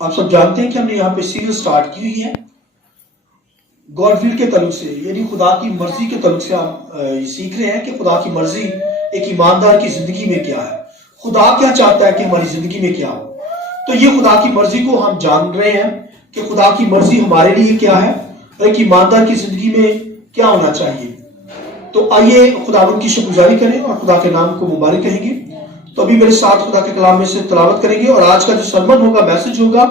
آپ سب جانتے ہیں کہ ہم نے یہاں پہ سیریز سٹارٹ کی ہوئی ہے گاڈ ول کے تعلق سے، یعنی خدا کی مرضی کے تعلق سے ہم یہ سیکھ رہے ہیں کہ خدا کی مرضی ایک ایماندار کی زندگی میں کیا ہے، خدا کیا چاہتا ہے کہ ہماری زندگی میں کیا ہو۔ تو یہ خدا کی مرضی کو ہم جان رہے ہیں کہ خدا کی مرضی ہمارے لیے کیا ہے اور ایک ایماندار کی زندگی میں کیا ہونا چاہیے۔ تو آئیے خداوند کی شکر گزاری کریں اور خدا کے نام کو مبارک کہیں گے۔ تو ابھی میرے ساتھ خدا کے کلام میں سے تلاوت کریں گے، اور آج کا جو سرمن ہوگا، میسج ہوگا،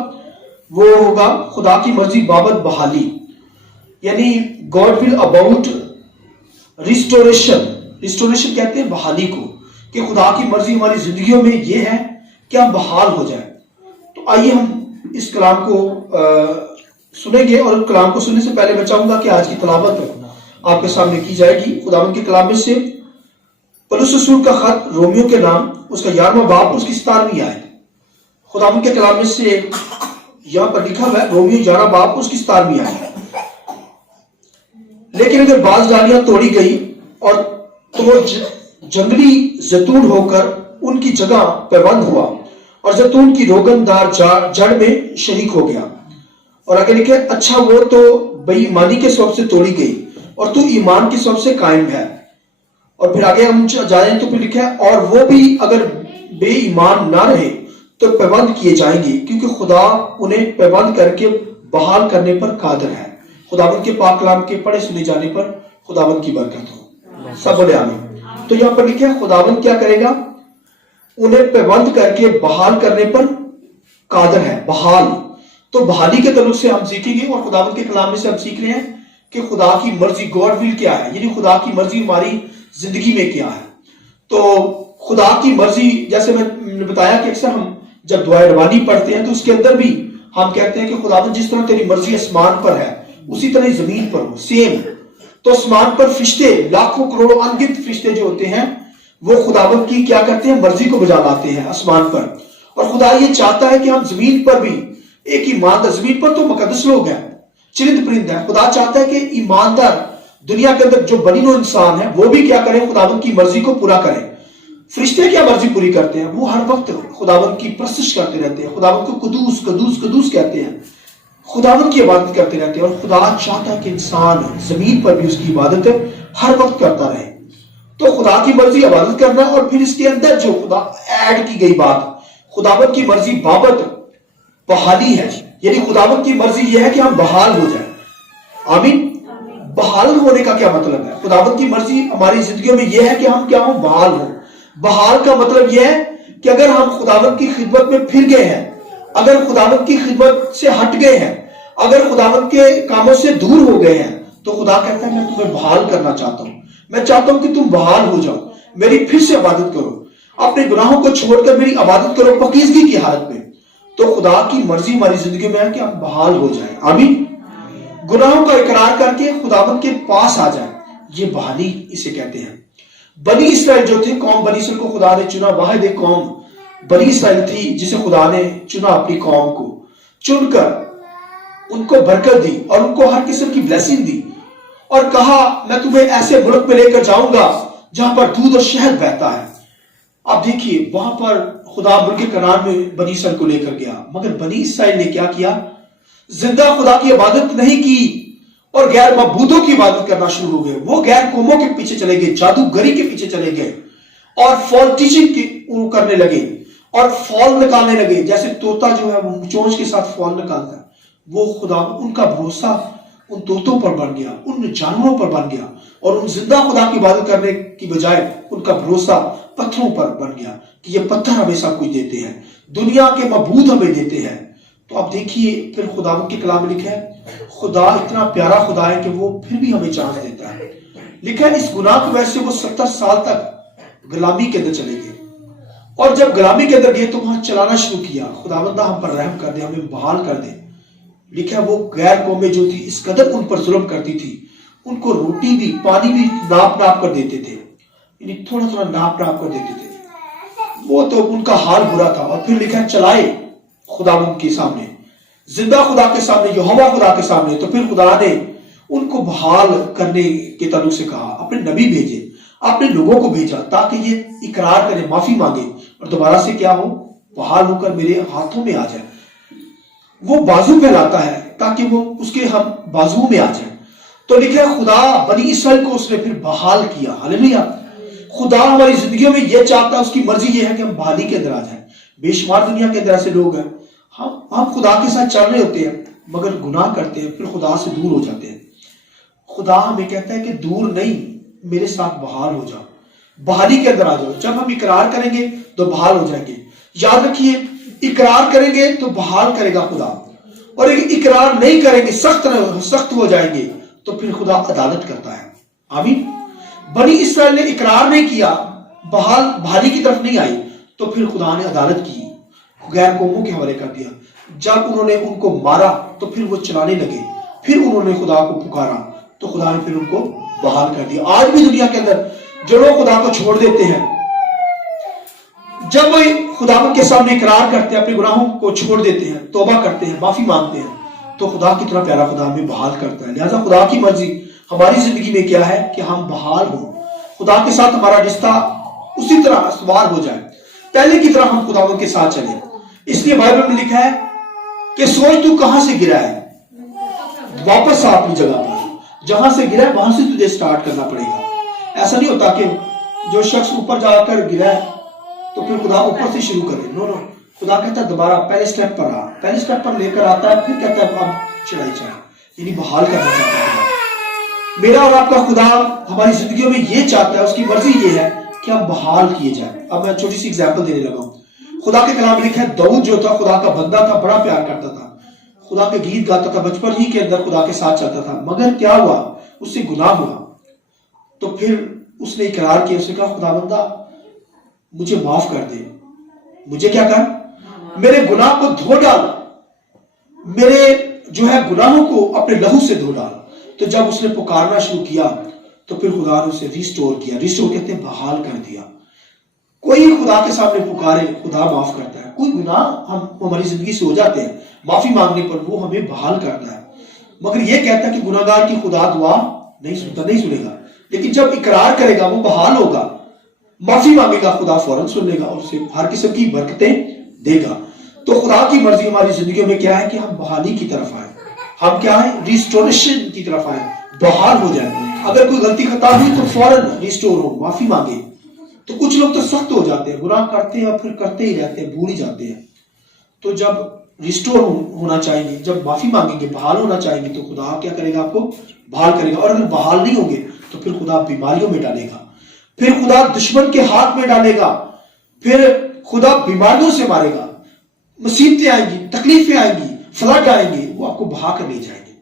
وہ ہوگا خدا کی مرضی بابت بحالی، یعنی God will about restoration. Restoration کہتے ہیں بحالی کو، کہ خدا کی مرضی ہماری زندگیوں میں یہ ہے کہ ہم بحال ہو جائیں۔ تو آئیے ہم اس کلام کو سنیں گے، اور کلام کو سننے سے پہلے میں چاہوں گا کہ آج کی تلاوت آپ کے سامنے کی جائے گی خداوند کے کلام میں سے پولس رسول کا خط رومیو کے نام، اس کا 11واں باب، اس کی 17ویں آیت۔ خداوند کے کلام میں سے یہاں پر لکھا ہوا ہے رومیو 11 باب، اس کی 17ویں آیت۔ لیکن اگر بعض ڈالیاں توڑی گئی اور تو وہ جنگلی زیتون ہو کر ان کی جگہ پیوند ہوا اور زیتون کی روغن دار جڑ میں شریک ہو گیا۔ اور آگے لکھے اچھا وہ تو بے ایمانی کے سبب سے توڑی گئی اور تو ایمان کے سبب سے قائم ہے۔ اور پھر آگے ہم جائیں تو پھر لکھا ہے اور وہ بھی اگر بے ایمان نہ رہے تو پیوند کیے جائیں گے، کیونکہ خدا انہیں پیوند کر کے بحال کرنے پر قادر ہے۔ خداوند کے پاک کلام کے پڑھے سنے جانے پر خداوند کی برکت ہو، سب بولے آمین۔ تو یہاں پر لکھا ہے خداوند کیا کرے گا، انہیں پیوند کر کے بحال کرنے پر قادر ہے۔ بحال، تو بحالی کے تعلق سے ہم سیکھیں گے، اور خداوند کے کلام میں سے ہم سیکھ رہے ہیں کہ خدا کی مرضی گاڈ ول کیا ہے، یعنی خدا کی مرضی ہماری زندگی میں کیا ہے۔ تو خدا کی مرضی، جیسے میں نے بتایا کہ اکثر ہم جب دعائے روانی پڑھتے ہیں تو اس کے اندر بھی ہم کہتے ہیں کہ خداوند جس طرح تیری مرضی آسمان پر ہے اسی طرح ہی زمین پر ہو، سیم۔ تو آسمان پر فرشتے، لاکھوں کروڑوں انگنت فرشتے جو ہوتے ہیں، وہ خداوند کی کیا کرتے ہیں، مرضی کو بجا لاتے ہیں آسمان پر۔ اور خدا یہ چاہتا ہے کہ ہم زمین پر بھی ایک ایماندار، زمین پر تو مقدس لوگ ہیں، چرند پرند ہیں، خدا چاہتا ہے کہ ایماندار دنیا کے اندر جو بنی نوع انسان ہے وہ بھی کیا کریں، خداوند کی مرضی کو پورا کریں۔ فرشتے کیا مرضی پوری کرتے ہیں، وہ ہر وقت خداوند کی پرستش کرتے رہتے ہیں، خداوند کو قدوس قدوس قدوس کہتے ہیں، خداوند کی عبادت کرتے رہتے ہیں۔ اور خدا چاہتا ہے کہ انسان زمین پر بھی اس کی عبادت ہر وقت کرتا رہے۔ تو خدا کی مرضی عبادت کرنا، اور پھر اس کے اندر جو خدا ایڈ کی گئی بات، خداوند کی مرضی بابت بحالی ہے، یعنی خداوند کی مرضی یہ ہے کہ ہم بحال ہو جائیں۔ آمین۔ بحال ہونے کا کیا مطلب ہے، خداوند کی مرضی ہماری زندگیوں میں یہ ہے کہ ہم کیا ہوں، بحال ہوں۔ بحال کا مطلب یہ ہے کہ اگر ہم خداوند کی خدمت میں پھر گئے ہیں، اگر خداوند کی خدمت سے ہٹ گئے ہیں، اگر خداوند کے کاموں سے دور ہو گئے ہیں، تو خدا کہتا ہے میں تمہیں بحال کرنا چاہتا ہوں، میں چاہتا ہوں کہ تم بحال ہو جاؤ، میری پھر سے عبادت کرو، اپنے گناہوں کو چھوڑ کر میری عبادت کرو پاکیزگی کی حالت میں۔ تو خدا کی مرضی ہماری زندگی میں ہے کہ ہم بحال ہو جائیں۔ آمین۔ گناہوں کا اقرار کر کے خداوند کے پاس آ جائیں، یہ بحالی اسے کہتے ہیں۔ بنی اسرائیل جو تھے، قوم بنی اسرائیل کو خدا نے چنا، واحد ایک قوم بنی اسرائیل تھی جسے خدا نے چنا، اپنی قوم کو چن کر ان کو برکت دی اور ان کو ہر قسم کی بلیسنگ دی، اور کہا میں تمہیں ایسے ملک میں لے کر جاؤں گا جہاں پر دودھ اور شہد بہتا ہے۔ اب دیکھیے وہاں پر خدا ملک کنعان میں بنی اسرائیل کو لے کر گیا، مگر بنی اسرائیل نے کیا کیا، زندہ خدا کی عبادت نہیں کی اور غیر معبودوں کی عبادت کرنا شروع ہو گئے۔ وہ غیر قوموں کے پیچھے چلے گئے، جادوگری کے پیچھے چلے گئے، اور فال ٹیچنگ کرنے لگے اور فال نکالنے لگے، جیسے طوطا جو ہے وہ چونچ کے ساتھ فال نکالتا ہے۔ وہ خدا، ان کا بھروسہ ان طوطوں پر بن گیا، ان جانوروں پر بن گیا، اور ان زندہ خدا کی عبادت کرنے کی بجائے ان کا بھروسہ پتھروں پر بن گیا کہ یہ پتھر ہمیں سب کچھ دیتے ہیں، دنیا کے معبود ہمیں دیتے ہیں۔ تو اب دیکھیے پھر خداوند کے کلام میں لکھا ہے خدا اتنا پیارا خدا ہے کہ وہ پھر بھی ہمیں چانس دیتا ہے۔ لکھا ہے اس گناہ کی وجہ سے وہ 70 سال تک غلامی کے اندر چلے گئے، اور جب غلامی کے اندر گئے تو وہاں چلانا شروع کیا، خداوندہ ہم پر رحم کر دے، ہمیں بحال کر دے۔ لکھا ہے وہ غیر قومیں جو تھی اس قدر ان پر ظلم کرتی تھی، ان کو روٹی بھی پانی بھی ناپ ناپ کر دیتے تھے، یعنی تھوڑا تھوڑا ناپ ناپ کر دیتے تھے، وہ تو ان کا حال برا تھا۔ اور پھر لکھا ہے چلائے خداوند کے سامنے، زندہ خدا کے سامنے، یہوہ خدا کے سامنے، تو پھر خدا نے ان کو بحال کرنے کے تعلق سے کہا، اپنے نبی بھیجے، اپنے لوگوں کو بھیجا تاکہ یہ اقرار کرے، معافی مانگے اور دوبارہ سے کیا ہو، بحال ہو کر میرے ہاتھوں میں آ جائے۔ وہ بازو پھیلاتا ہے تاکہ وہ اس کے ہم بازو میں آ جائیں. تو لکھا ہے خدا بنی اسرائیل کو اس نے پھر بحال کیا. ہاللیلویہ. خدا ہماری زندگیوں میں یہ چاہتا ہے، اس کی مرضی یہ ہے کہ ہم بحالی کے اندر آ جائیں. بے شمار دنیا کے اندر ایسے لوگ ہیں، ہم خدا کے ساتھ چل رہے ہوتے ہیں مگر گناہ کرتے ہیں، پھر خدا سے دور ہو جاتے ہیں. خدا ہمیں کہتا ہے کہ دور نہیں، میرے ساتھ بحال ہو جاؤ، بحالی کے اندر آ جاؤ. جب ہم اقرار کریں گے تو بحال ہو جائیں گے. یاد رکھیے، اقرار کریں گے تو بحال کرے گا خدا، اور اقرار نہیں کریں گے، سخت ہو جائیں گے تو پھر خدا عدالت کرتا ہے. آمین. بنی اسرائیل نے اقرار نہیں کیا، بحالی کی طرف نہیں آئی، تو پھر خدا نے عدالت کی، غیر قوموں کے حوالے کر دیا. جب انہوں نے ان کو مارا تو پھر وہ چلانے لگے، پھر انہوں نے خدا کو پکارا تو خدا نے پھر ان کو بحال کر دیا. آج بھی دنیا کے اندر جو لوگ خدا کو چھوڑ دیتے ہیں، جب وہ خدا کے سامنے اقرار کرتے ہیں، اپنے گناہوں کو چھوڑ دیتے ہیں، توبہ کرتے ہیں، معافی مانگتے ہیں، تو خدا کتنا پیارا خدا ہمیں بحال کرتا ہے. لہذا خدا کی مرضی ہماری زندگی میں کیا ہے کہ ہم بحال ہوں، خدا کے ساتھ ہمارا رشتہ اسی طرح استوار ہو جائے، پہلے کی طرح ہم خدا کے ساتھ چلیں. اس لیے بائبل میں لکھا ہے کہ سوچ تو کہاں سے گرا ہے، واپس آ اپنی جگہ پر، جہاں سے گرا ہے وہاں سے تجھے سٹارٹ کرنا پڑے گا. ایسا نہیں ہوتا کہ جو شخص اوپر جا کر گرا ہے تو پھر خدا اوپر سے شروع کرے. نو، خدا کہتا ہے دوبارہ پہلے سٹیپ پر آ، پہلے سٹیپ پر لے کر آتا ہے، پھر کہتا ہے اب چڑھائی چڑھا، یعنی بحال کرنا چاہتا ہے. میرا اور آپ کا خدا ہماری زندگیوں میں یہ چاہتا ہے، اس کی مرضی یہ ہے کہ ہم بحال کیے جائیں. اب میں چھوٹی سی اگزامپل دینے لگا ہوں. خدا کے کلام میں لکھا ہے داؤد جو تھا خدا کا بندہ تھا، بڑا پیار کرتا تھا، خدا کے گیت گاتا تھا، بچپن ہی کے اندر خدا کے ساتھ چلتا تھا. مگر کیا ہوا؟ اس سے گناہ ہوا. تو پھر اس نے اقرار کیا، اس نے کہا خدا بندہ مجھے معاف کر دے، مجھے کیا کر، میرے گناہ کو دھو ڈال، میرے جو ہے گناہوں کو اپنے لہو سے دھو ڈال. تو جب اس نے پکارنا شروع کیا تو پھر خدا نے اسے ریسٹور کیا. ریسٹور کہتے ہیں بحال کر دیا. کوئی خدا کے سامنے پکارے خدا معاف کرتا ہے. کوئی گناہ ہماری زندگی سے ہو جاتے ہیں، معافی مانگنے پر وہ ہمیں بحال کرتا ہے. مگر یہ کہتا ہے کہ گناہگار کی خدا دعا نہیں سنتا، نہیں سنے گا. لیکن جب اقرار کرے گا وہ بحال ہوگا، معافی مانگے گا، خدا فوراً سن لے گا اور اسے ہر قسم کی برکتیں دے گا. تو خدا کی مرضی ہماری زندگیوں میں کیا ہے کہ ہم بحالی کی طرف آئیں. ہم کیا ہیں؟ ریسٹوریشن کی طرف آئیں، بحال ہو جائیں. اگر کوئی غلطی خطا ہوئی تو فوراً ریسٹور ہو، معافی مانگے. تو کچھ لوگ تو سخت ہو جاتے ہیں، گناہ کرتے ہیں اور پھر کرتے ہی رہتے ہیں، بھول ہی جاتے ہیں. تو جب ریسٹور ہونا چاہیں گے، جب معافی مانگیں گے، بحال ہونا چاہیں گے، تو خدا کیا کرے گا؟ آپ کو بحال کرے گا. اور اگر بحال نہیں ہوں گے تو پھر خدا بیماریوں میں ڈالے گا، پھر خدا دشمن کے ہاتھ میں ڈالے گا، پھر خدا بیماریوں سے مارے گا، مصیبتیں آئیں گی، تکلیفیں آئیں گی، فلڈ آئیں گے، وہ آپ کو بہا کر لے جائیں گے.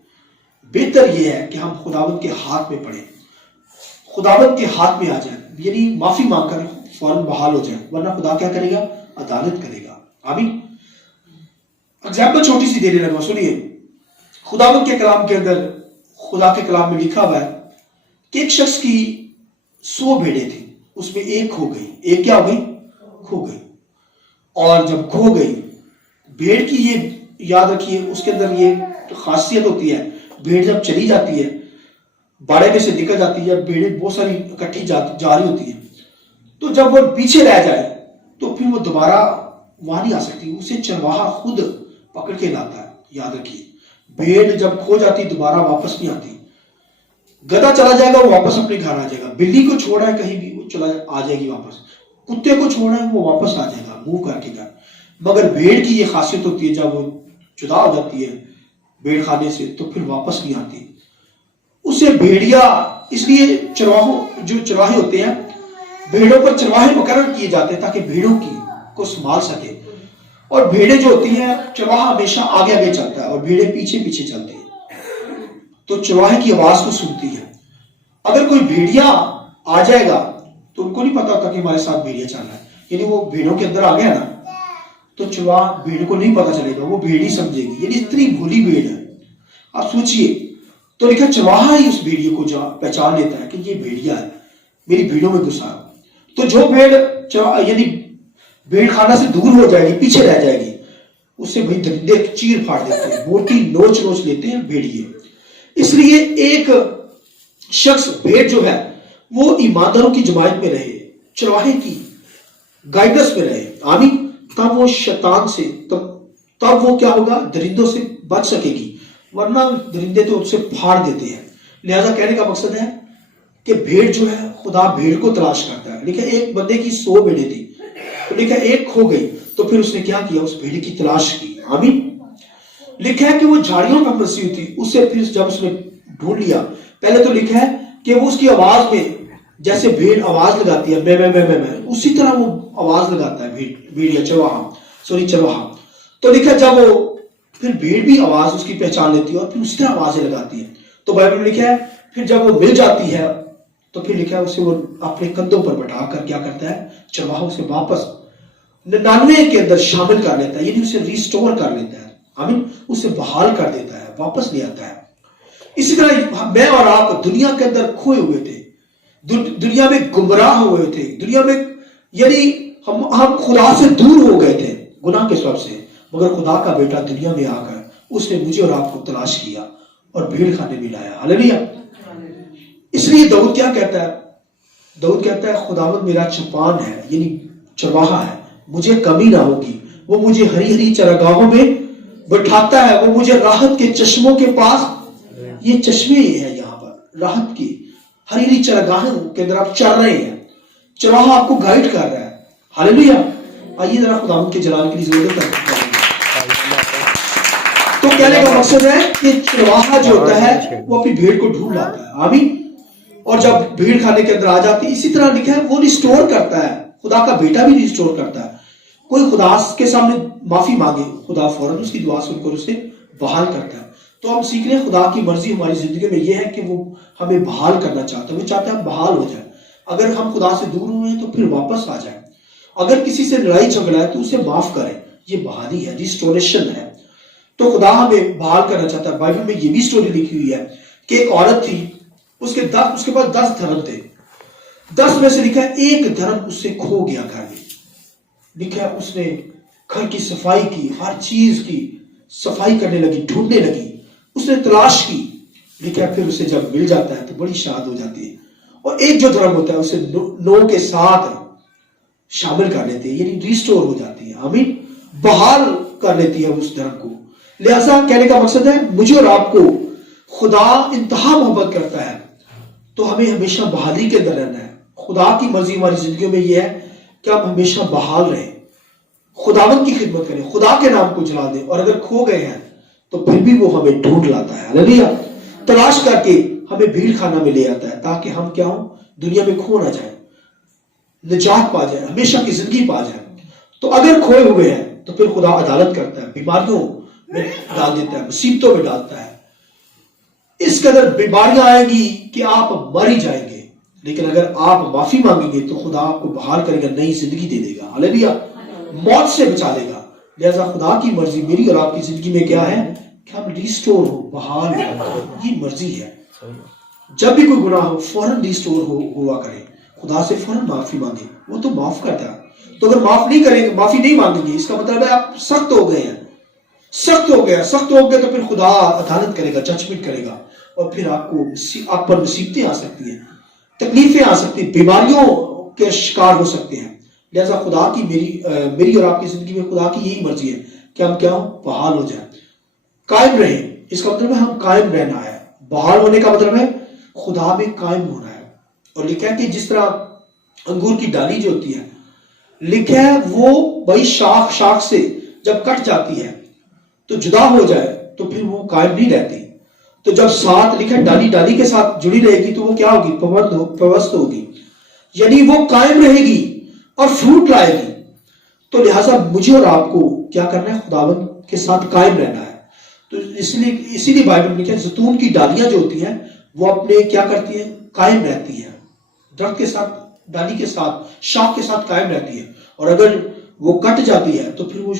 بہتر یہ ہے کہ ہم خداوند کے ہاتھ میں پڑیں، خداوند کے ہاتھ میں آ جائیں، یعنی معافی مانگ کر فوراً بحال ہو جائیں، ورنہ خدا کیا کرے گا؟ عدالت کرے گا. آمین. اگزامپل چھوٹی سی دینے لگا، سنیے. خداوند کے کلام کے اندر، خدا کے کلام میں لکھا ہوا ہے کہ ایک شخص کی 100 بھیڑیں تھیں، اس میں ایک کھو گئی. ایک کیا ہو گئی؟ کھو گئی. اور جب کھو گئی، بھیڑ کی یہ یاد رکھیے، اس کے اندر یہ خاصیت ہوتی ہے، بھیڑ جب چلی جاتی ہے، باڑے میں سے نکل جاتی ہے، بھیڑیں بہت ساری اکٹھی جا رہی ہوتی ہیں، تو جب وہ پیچھے رہ جائے تو پھر وہ دوبارہ وہاں نہیں آ سکتی، اسے چرواہا خود پکڑ کے لاتا ہے. یاد رکھیے، بھیڑ جب کھو جاتی دوبارہ واپس نہیں آتی. گدھا چلا جائے گا وہ واپس اپنے گھر آ جائے گا، بلی کو چھوڑا ہے کہیں بھی وہ آ جائے گی واپس، کتے کو چھوڑا ہے وہ واپس آ جائے گا موو کر کے گھر. مگر بھیڑ کی یہ خاصیت ہوتی ہے، جب وہ جدا ہو جاتی ہے بھیڑ خانے سے تو پھر واپس نہیں آتی. اسے بھیڑیا، اس لیے جو چرواہے ہوتے ہیں، بھیڑوں پر چرواہے مقرر کیے جاتے ہیں تاکہ بھیڑوں کو سنبھال سکے. اور بھیڑیں جو ہوتی ہیں، چرواہا ہمیشہ آگے آگے چلتا ہے اور بھیڑیں پیچھے پیچھے چلتی ہیں، تو چرواہے کی آواز کو سنتی ہے. اگر کوئی بھیڑیا آ جائے گا تو ان کو نہیں پتا ہوتا کہ ہمارے ساتھ بھیڑیا چل رہا ہے، یعنی وہ بھیڑوں کے اندر آ گیا نا، تو چرواہ بھیڑ کو نہیں پتا چلے گا، وہ بھیڑ ہی سمجھے گی، یعنی اتنی بھولی بھیڑ ہے. آپ سوچئے، تو لکھا چرواہا ہی اس بھیڑیے کو پہچان لیتا ہے کہ یہ بھیڑیا ہے، میری بھیڑوں میں گھسا. تو جو بھیڑ یعنی بھیڑ خانہ سے دور ہو جائے گی، پیچھے رہ جائے گی، اسے بھائی درندے چیر پھاڑ دیتے ہیں، موٹی نوچ لیتے ہیں بھیڑیے. اس لیے ایک شخص بھیڑ جو ہے وہ ایمانداروں کی جماعت میں رہے، چرواہے کی گائیڈنس میں رہے. آمین. تب وہ شیطان سے، تب وہ کیا ہوگا؟ درندوں سے بچ سکے گی، ورنہ درندے تو اسے پھاڑ دیتے ہیں۔ لہذا کہنے کا مقصد ہے کہ بھیڑ جو ہے، خدا بھیڑ کو تلاش کرتا ہے۔ لکھا ایک بندے کی 100 بھیڑیں تھی، لکھا ایک کھو گئی، تو پھر اس نے کیا کیا؟ اس بھیڑ کی تلاش کی۔ آمین۔ لکھا ہے کہ وہ جھاڑیوں پر پھنسی ہوئی تھی، اسے پھر جب اس نے ڈھونڈ لیا، پہلے تو لکھا ہے کہ وہ اس کی آواز میں، جیسے بھیڑ آواز لگاتی ہے میں، اسی طرح وہ آواز لگاتا ہے بھیڑ یا چرواہا۔ تو لکھا جب وہ پھر بھیڑ بھی آواز اس کی پہچان لیتی ہے اور پھر اسی طرح آوازیں لگاتی ہے۔ تو بائبل میں لکھا ہے پھر جب وہ مل جاتی ہے تو پھر لکھا ہے اسے وہ اپنے کندھوں پر بٹھا کر کیا کرتا ہے؟ چرواہا اسے واپس 99 کے اندر شامل کر لیتا ہے، یعنی اسے ریسٹور کر لیتا ہے۔ آمین۔ اسے بحال کر دیتا ہے، واپس لے آتا ہے۔ اسی طرح میں اور آپ دنیا کے اندر کھوئے ہوئے تھے، دنیا میں گمراہ ہوئے تھے، دنیا میں یعنی ہم خدا سے دور ہو گئے تھے گناہ کے سبب سے، مگر خدا کا بیٹا دنیا میں آ کر اس نے مجھے اور آپ کو تلاش کیا اور بھیڑ خانے میں لایا۔ ہلیلویہ۔ اس لیے داؤد کیا کہتا ہے؟ داؤد کہتا ہے خداوند میرا چپان ہے، یعنی چرواہا ہے، مجھے کمی نہ ہوگی، وہ مجھے ہری ہری چراگاہوں میں بٹھاتا ہے، وہ مجھے راحت کے چشموں کے پاس، یہ چشمے ہیں یہاں پر راحت کی، ہری ہری چراگاہوں کے اندر آپ چل رہے ہیں، چرواہا آپ کو گائیڈ کر رہا ہے۔ ہلیلویہ۔ آئیے ذرا خداوند کے جلال کے لیے ضرورت ہے۔ تو کہنے کا مقصد ہے کہ چرواہا جو ہوتا ہے وہ اپنی بھیڑ کو ڈھونڈ لاتا ہے۔ آمین۔ اور جب بھیڑ کھانے کے اندر آ جاتی ہے، اسی طرح لکھا ہے وہ ریسٹور کرتا ہے، خدا کا بیٹا بھی ریسٹور کرتا ہے۔ کوئی خدا کے سامنے معافی مانگے، خدا فوراً اس کی دعا سن کر اسے بحال کرتا ہے۔ تو ہم سیکھ رہے ہیں خدا کی مرضی ہماری زندگی میں یہ ہے کہ وہ ہمیں بحال کرنا چاہتا ہے، وہ چاہتا ہے ہم بحال ہو جائیں۔ اگر ہم خدا سے دور ہوئے ہیں تو پھر واپس آ جائیں، اگر کسی سے لڑائی جھگڑا ہے تو اسے معاف کریں، یہ بحالی ہے، ریسٹوریشن ہے۔ تو خدا ہمیں بحال کرنا چاہتا ہے۔ بائبل میں یہ بھی سٹوری لکھی ہوئی ہے کہ ایک عورت تھی، اس کے پاس 10 دھرم تھے، 10 میں سے لکھا ہے ایک دھرم اس سے کھو گیا گھر میں۔ لکھا ہے اس نے گھر کی صفائی کی، ہر چیز کی صفائی کرنے لگی، ڈھونڈنے لگی، اس نے تلاش کی۔ لکھا ہے پھر اسے جب مل جاتا ہے تو بڑی شاد ہو جاتی ہے، اور ایک جو دھرم ہوتا ہے اسے 9 کے ساتھ شامل کر لیتے ہیں، یعنی ریسٹور ہو جاتی ہے۔ آمین۔ بحال کر لیتی ہے اس دھرم کو۔ لہذا کہنے کا مقصد ہے مجھے اور آپ کو خدا انتہا محبت کرتا ہے، تو ہمیں ہمیشہ بحالی کے اندر رہنا ہے۔ خدا کی مرضی ہماری زندگیوں میں یہ ہے کہ ہم ہمیشہ بحال رہیں، خداوند کی خدمت کریں، خدا کے نام کو جلا دیں، اور اگر کھو گئے ہیں تو پھر بھی وہ ہمیں ڈھونڈ لاتا ہے۔ ہلیلویہ۔ تلاش کر کے ہمیں بھیڑ خانہ میں لے آتا ہے تاکہ ہم کیا ہوں؟ دنیا میں کھو نہ جائیں، نجات پا جائیں، ہمیشہ کی زندگی پا جائیں۔ تو اگر کھوئے ہوئے ہیں تو پھر خدا عدالت کرتا ہے، بیماریوں میں ڈال دیتا ہے، مصیبتوں میں ڈالتا ہے۔ اس قدر بیماریاں آئیں گی کہ آپ مر ہی جائیں گے، لیکن اگر آپ معافی مانگیں گے تو خدا آپ کو بحال کرے گا، نئی زندگی دے دے گا۔ ہلیلویہ۔ موت سے بچا لے گا۔ لہذا خدا کی مرضی میری اور آپ کی زندگی میں کیا ہے؟ کہ ہم ریسٹور ہو، بحال ہو، یہ مرضی ہے۔ جب بھی کوئی گناہ ہو فوراً ریسٹور ہوا کرے، خدا سے فوراً معافی مانگے، وہ تو معاف کرتا ہے۔ تو اگر معافی نہیں مانگیں گے، اس کا مطلب ہے آپ سخت ہو گئے ہیں، سخت ہو گئے تو پھر خدا عدالت کرے گا، ججمنٹ کرے گا، اور پھر آپ پر مصیبتیں آ سکتی ہیں، تکلیفیں آ سکتی ہیں، بیماریوں کے شکار ہو سکتے ہیں۔ لہذا خدا کی میری اور آپ کی زندگی میں خدا کی یہی مرضی ہے کہ ہم کیا ہوں؟ بحال ہو جائیں، قائم رہیں۔ اس کا مطلب ہے ہم قائم رہنا ہے۔ بحال ہونے کا مطلب ہے خدا میں قائم ہونا ہے۔ اور لکھا ہے کہ جس طرح انگور کی ڈالی جو ہوتی ہے، لکھا ہے وہ بھائی شاخ سے جب کٹ جاتی ہے تو جدا ہو جائے تو پھر وہ قائم نہیں رہتی۔ تو جب ساتھ لکھا ہے ڈالی کے ساتھ جڑی رہے گی تو وہ کیا ہوگی؟ پیوست ہوگی، یعنی وہ قائم رہے گی اور فروٹ لائے گی۔ تو لہٰذا مجھے اور آپ کو کیا کرنا ہے؟ خداوند کے ساتھ قائم رہنا ہے۔ تو اسی لیے بائبل میں لکھا ہے زیتون کی ڈالیاں جو ہوتی ہیں وہ اپنے کیا کرتی ہیں؟ قائم رہتی ہیں، درخت کے ساتھ، ڈالی کے ساتھ، شاخ کے ساتھ قائم رہتی ہے، اور اگر وہ کٹ جاتی ہے تو پھر وہ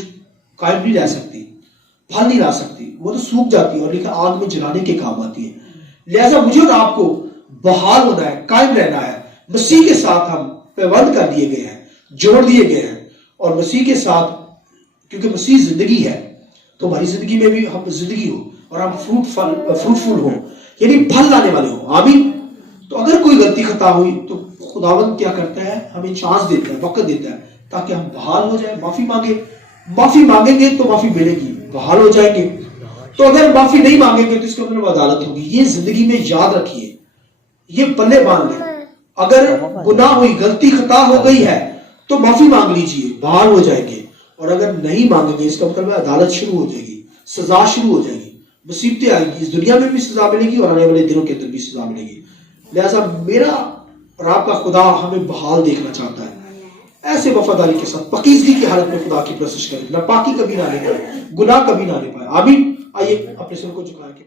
قائم نہیں رہ سکتی، پھل نہیں لا سکتی، وہ تو سوکھ جاتی ہے اور لکھا آگ میں جلانے کے کام آتی ہے۔ لہٰذا مجھے اور آپ کو بحال ہونا ہے، قائم رہنا ہے۔ مسیح کے ساتھ ہم پیوند کر دیے گئے ہیں، جوڑ دیے گئے ہیں، اور مسیح کے ساتھ کیونکہ مسیح زندگی ہے تو ہماری زندگی میں بھی ہم زندگی ہو اور ہم فروٹفل ہو، یعنی پھل لانے والے ہوں۔ آمین۔ تو اگر کوئی غلطی خطا ہوئی تو خداوند کیا کرتا ہے؟ ہمیں چانس دیتا ہے، وقت دیتا ہے تاکہ ہم بحال ہو جائیں، معافی مانگیں گے تو معافی ملے گی، بحال ہو جائیں گے. تو اگر معافی نہیں مانگیں گے تو اس کے اندر عدالت ہوگی. یہ زندگی میں یاد رکھیے, یہ پلے باندھ لیں. اگر گناہ ہوئی, غلطی خطا ہو گئی ہے تو معافی مانگ لیجئے, بحال ہو جائیں گے. اور اگر نہیں مانگیں گے اس کا مطلب ہے عدالت شروع ہو جائے گی, سزا شروع ہو جائے گی, مصیبتیں آئیں گی. اس دنیا میں بھی سزا ملے گی اور آنے والے دنوں کے اندر بھی سزا ملے گی. لہٰذا میرا اور آپ کا خدا ہمیں بحال دیکھنا چاہتا ہے. ایسے وفاداری کے ساتھ پاکیزگی کی حالت میں خدا کی پرستش کریں, ناپاکی کبھی نہ لے پائے, گناہ کبھی نہ لے پائے. آمین. آئیے اپنے سر کو جھکا کے